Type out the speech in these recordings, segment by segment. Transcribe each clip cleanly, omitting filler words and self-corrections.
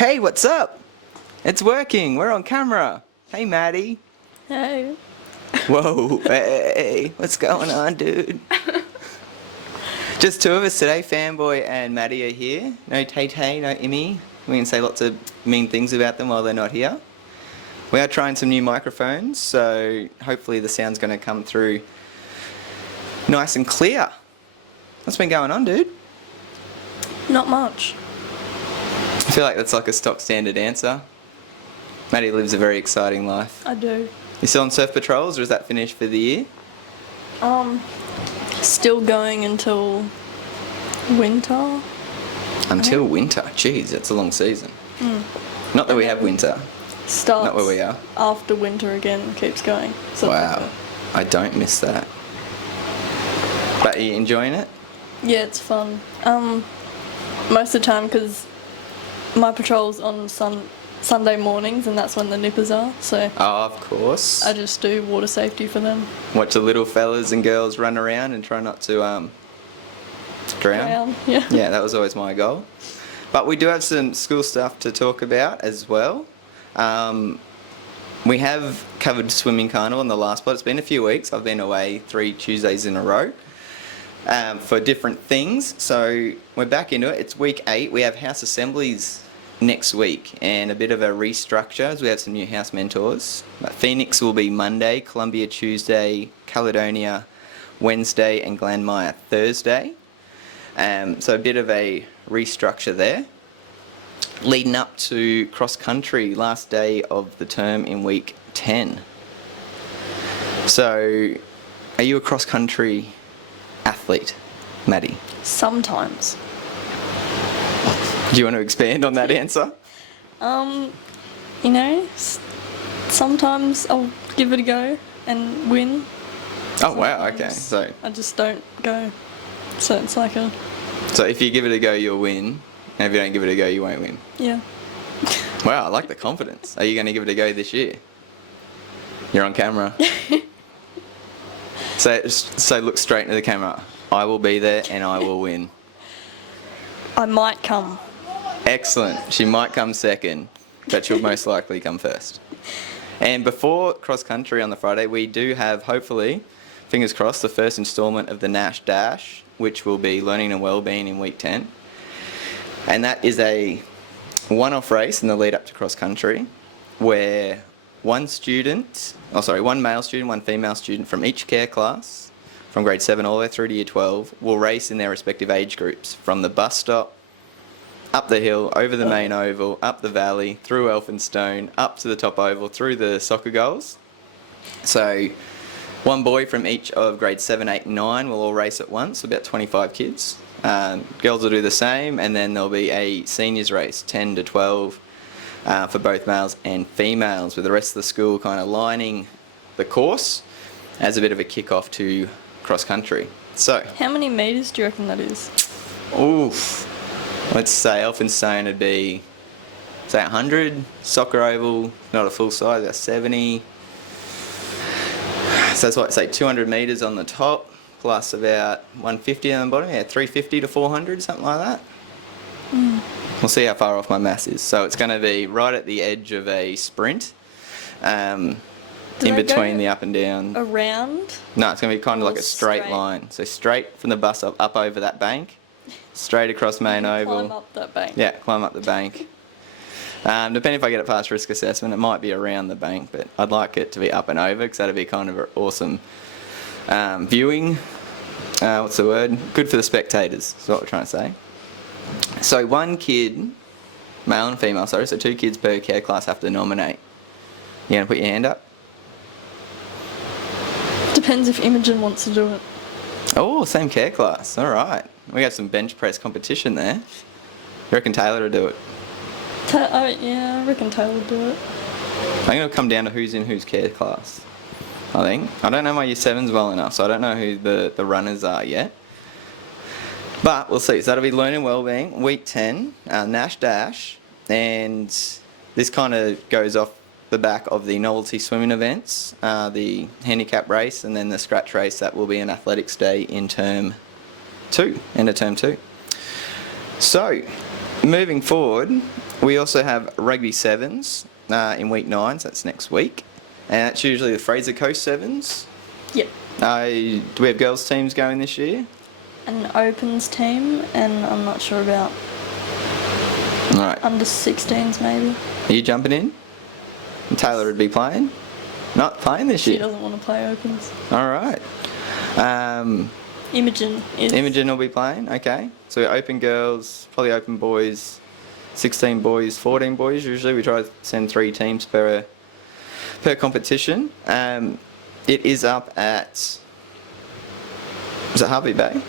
Hey, what's up? It's working. We're on camera. Hey, Maddie. Hey. Whoa. Hey, what's going on, dude? Just two of us today. Fanboy and Maddie are here. No Tay-Tay, no Immy. We can say lots of mean things about them while they're not here. We are trying some new microphones, so hopefully the sound's going to come through nice and clear. What's been going on, dude? Not much. I feel like that's like a stock standard answer. Maddie lives a very exciting life. I do. You still on surf patrols, or is that finished for the year? Still going until winter. Until winter? Jeez, that's a long season. Not that we have winter. Starts Not where we are. after winter again, keeps going. So Wow. I don't miss that. But are you enjoying it? yeah, it's fun. Most of the time, because my patrol's on Sunday mornings, and that's when the nippers are. So Oh, of course. I just do water safety for them. Watch the little fellas and girls run around and try not to drown. Yeah. Yeah, that was always my goal. But we do have some school stuff to talk about as well. We have covered swimming carnival in the last part. It's been a few weeks. I've been away 3 Tuesdays in a row for different things. So we're back into it. It's week 8. We have House Assemblies next week and a bit of a restructure as we have some new house mentors. Phoenix will be Monday, Columbia Tuesday, Caledonia Wednesday and Glenmire Thursday. So a bit of a restructure there. Leading up to cross country, last day of the term in week 10. So, are you a cross country athlete, Maddie? Sometimes. Do you want to expand on that answer? Sometimes I'll give it a go and win. Oh wow, okay. So I just don't go. So it's like a... So if you give it a go, you'll win. And if you don't give it a go, you won't win. Yeah. Wow, I like the confidence. Are you going to give it a go this year? You're on camera. So look straight into the camera. I will be there and I will win. I might come. Excellent. She might come second, but she'll most likely come first. And before cross country on the Friday, we do have, hopefully, fingers crossed, the first instalment of the Nash Dash, which will be learning and wellbeing in week 10. And that is a one-off race in the lead up to cross country, where one male student, one female student from each care class, from grade 7 all the way through to year 12, will race in their respective age groups from the bus stop, up the hill, over the main oval, up the valley, through Elphinstone, up to the top oval, through the soccer goals. So one boy from each of grades 7, 8 and 9 will all race at once, about 25 kids. Girls will do the same, and then there'll be a seniors race, 10 to 12, for both males and females, with the rest of the school kind of lining the course as a bit of a kick-off to cross country. So, How many metres do you reckon that is? oof, let's say Elphinstone would be, say 100, soccer oval, not a full size, about 70. So that's what, say 200 metres on the top, plus about 150 on the bottom, 350 to 400, something like that. We'll see how far off my maths is. So it's going to be right at the edge of a sprint, in between the up and down. Around? No, it's going to be kind of Or like a straight line. So straight from the bus up over that bank, straight across main oval. Climb up that bank. Yeah, climb up the bank. Depending if I get it past risk assessment, it might be around the bank, but I'd like it to be up and over because that'd be kind of an awesome viewing. What's the word? Good for the spectators, is what we're trying to say. So one kid, male and female, so 2 kids per care class have to nominate. You going to put your hand up? Depends if Imogen wants to do it. Oh, same care class. All right. We got some bench press competition there. You reckon Taylor will do it? Yeah, I reckon Taylor will do it. I think it'll come down to who's in whose care class, I think. I don't know my year 7s well enough, so I don't know who the runners are yet. But we'll see. So that'll be learning wellbeing, week 10, Nash Dash, and this kind of goes off the back of the novelty swimming events, the handicap race, and then the scratch race. That will be an athletics day in term 2, end of term 2. So, moving forward, We also have rugby sevens in week 9, so that's next week. And that's usually the Fraser Coast sevens. Yep. Do we have girls' teams going this year? An opens team, and I'm not sure about Right. under 16s maybe. Are you jumping in? And Taylor would be playing? Not playing this She year? doesn't want to play opens. All right. Imogen is. Imogen will be playing, okay. So open girls, probably open boys, 16 boys, 14 boys. Usually we try to send 3 teams per competition. It is up at, is it Harvey Bay?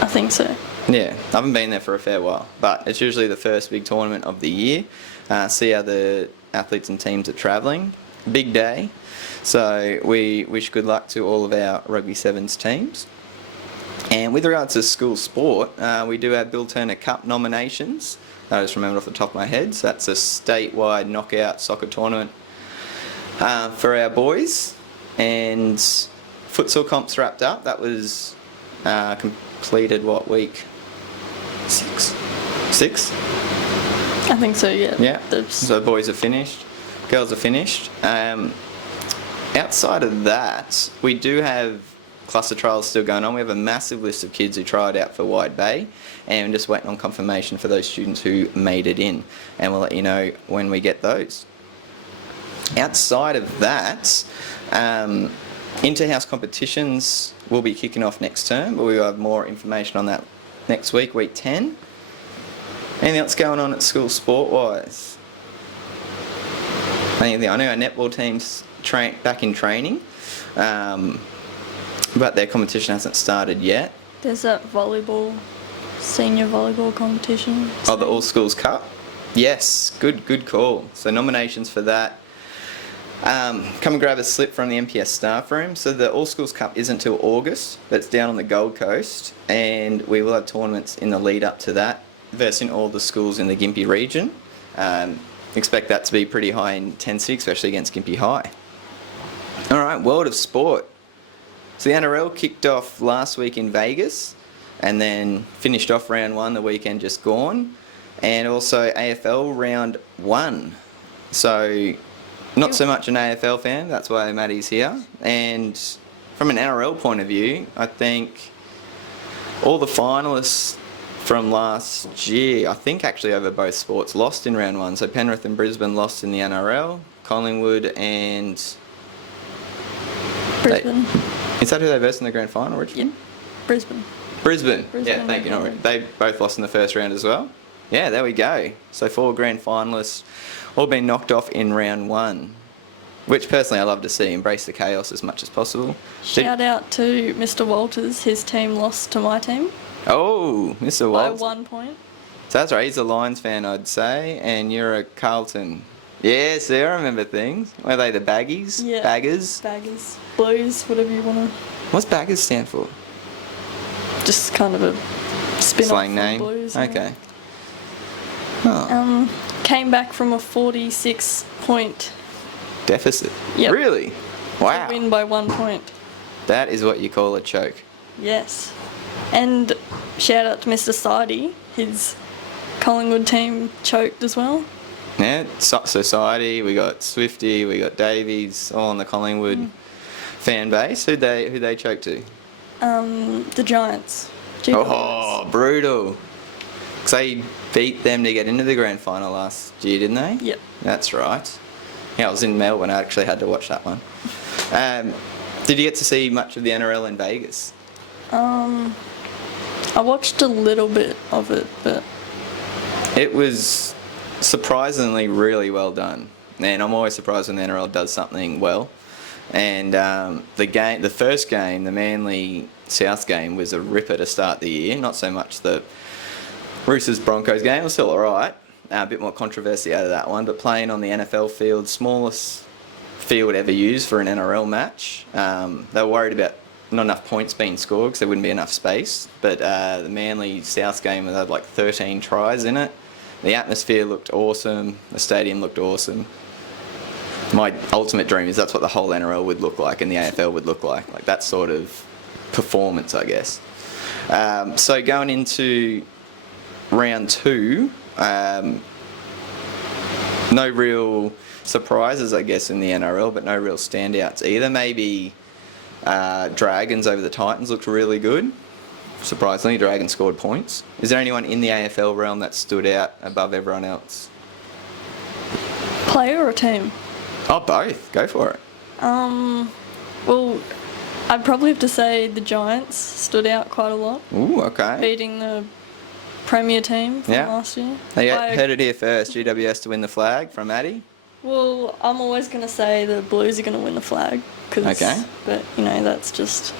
I think so. Yeah, I haven't been there for a fair while, but it's usually the first big tournament of the year. See how the athletes and teams are travelling. Big day. So we wish good luck to all of our Rugby Sevens teams. And with regards to school sport, we do have Bill Turner Cup nominations. I just remembered off the top of my head. So that's a statewide knockout soccer tournament for our boys. And futsal comp's wrapped up. That was completed, what, week 6? 6? I think so, yeah. Yeah. There's- So boys are finished, girls are finished. Outside of that, we do have cluster trials still going on. We have a massive list of kids who tried out for Wide Bay, and we're just waiting on confirmation for those students who made it in, and we'll let you know when we get those. Outside of that, inter-house competitions will be kicking off next term, but we'll have more information on that next week, week 10. Anything else going on at school sport-wise? I know our netball team's back in training, but their competition hasn't started yet. There's that senior volleyball competition. Oh, the All Schools Cup? Yes, good call. So nominations for that. Come and grab a slip from the MPS staff room. So the All Schools Cup isn't till August, but it's down on the Gold Coast, and we will have tournaments in the lead up to that, versing all the schools in the Gympie region. Expect that to be pretty high intensity, especially against Gympie High. All right, world of sport. So the NRL kicked off last week in Vegas, and then finished off round 1 the weekend just gone, and also AFL round 1. So not so much an AFL fan, that's why Maddie's here. And from an NRL point of view, I think all the finalists from last year, I think actually over both sports, lost in round 1. So Penrith and Brisbane lost in the NRL, Collingwood and Brisbane. Is that who they versed in the grand final, Richmond? Yep. Brisbane. Brisbane. Brisbane Yeah, thank you. and They both lost in the first round as well. Yeah, there we go. So 4 grand finalists all been knocked off in round 1, which personally I love to see. Embrace the chaos as much as possible. Shout out to Mr. Walters. His team lost to my team Oh, Mr. by Waltz. 1 point. So that's right, he's a Lions fan, I'd say, and you're a Carlton. Yeah, see, I remember things. Were they the baggies? Yeah. Baggers? Baggers. Blues, whatever you want to... What's baggers stand for? Just kind of a spin-off Slang from name? Blues. Okay. Oh. Came back from a 46-point Deficit? Yep. Really? Wow. win by 1 point. That is what you call a choke. Yes. And shout out to Mr. Sidey. His Collingwood team choked as well. Yeah, Society, we got Swifty, we got Davies, all on the Collingwood fan base. Who'd they choke to? The Giants. Oh, brutal. Because they beat them to get into the grand final last year, didn't they? Yep. That's right. Yeah, I was in Melbourne. I actually had to watch that one. Did you get to see much of the NRL in Vegas? I watched a little bit of it, but... It was surprisingly really well done. And I'm always surprised when the NRL does something well. And the first game, the Manly South game, was a ripper to start the year. Not so much the Roosters Broncos game, it was still alright. A bit more controversy out of that one, but playing on the NFL field, smallest field ever used for an NRL match. They were worried about not enough points being scored because there wouldn't be enough space. But the Manly South game had like 13 tries in it. The atmosphere looked awesome. The stadium looked awesome. My ultimate dream is that's what the whole NRL would look like and the AFL would look like that sort of performance, I guess. So going into round 2, No real surprises, I guess, in the NRL, but no real standouts either. Maybe Dragons over the Titans looked really good. Surprisingly, Dragons scored points. Is there anyone in the AFL realm that stood out above everyone else? Player or team? Oh, both. Go for it. Well, I'd probably have to say the Giants stood out quite a lot, Ooh, okay. beating the Premier team from Yeah. last year. They heard it here first. GWS to win the flag from Maddie. Well, I'm always going to say the Blues are going to win the flag. Okay. But, that's just...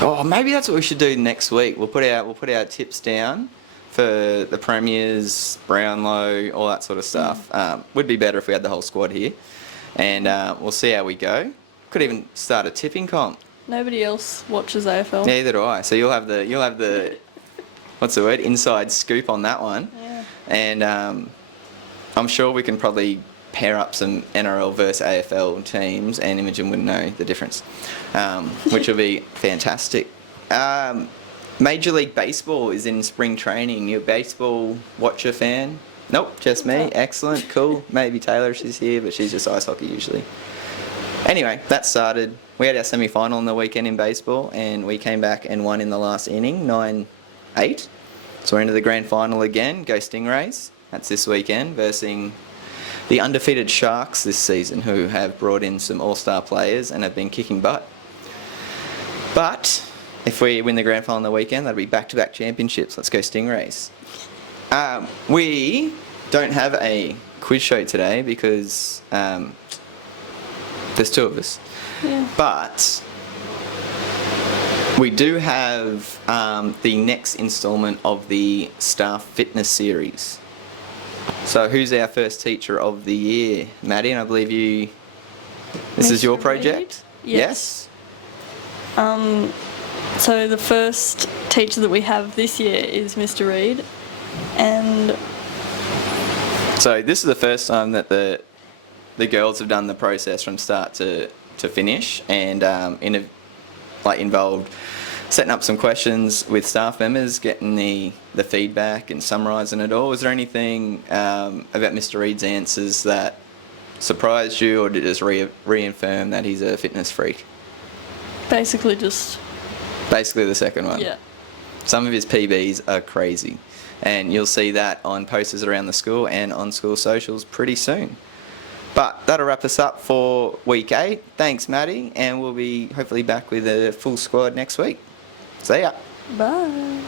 Oh, maybe that's what we should do next week. We'll put our tips down for the Premiers, Brownlow, all that sort of stuff. Would be better if we had the whole squad here. And we'll see how we go. Could even start a tipping comp. Nobody else watches AFL. Neither do I. So you'll have the what's the word? Inside scoop on that one. Yeah. And I'm sure we can probably pair up some NRL versus AFL teams, and Imogen wouldn't know the difference, which will be fantastic. Major League Baseball is in spring training. You a baseball watcher fan? Nope, just me. Excellent, cool. Maybe Taylor, she's here, but she's just ice hockey usually. Anyway, that started. We had our semi-final on the weekend in baseball, and we came back and won in the last inning, 9-8. So we're into the grand final again. Go Stingrays. That's this weekend versus the undefeated Sharks this season, who have brought in some all-star players and have been kicking butt. But if we win the grand final on the weekend, that'll be back-to-back championships. Let's go Stingrays. We don't have a quiz show today because there's two of us. Yeah. But we do have the next instalment of the Staff Fitness Series. So who's our first teacher of the year? Maddie, and I believe you... This is your Mr. project? Reid? Yes. So the first teacher that we have this year is Mr. Reid. And... So this is the first time that the girls have done the process from start to finish, and involved setting up some questions with staff members, getting the feedback and summarising it all. Was there anything about Mr. Reid's answers that surprised you, or did it just reaffirm that he's a fitness freak? Basically the second one. Yeah. Some of his PBs are crazy, and you'll see that on posters around the school and on school socials pretty soon. But that'll wrap us up for week 8. Thanks, Maddie, and we'll be hopefully back with a full squad next week. See ya. Bye.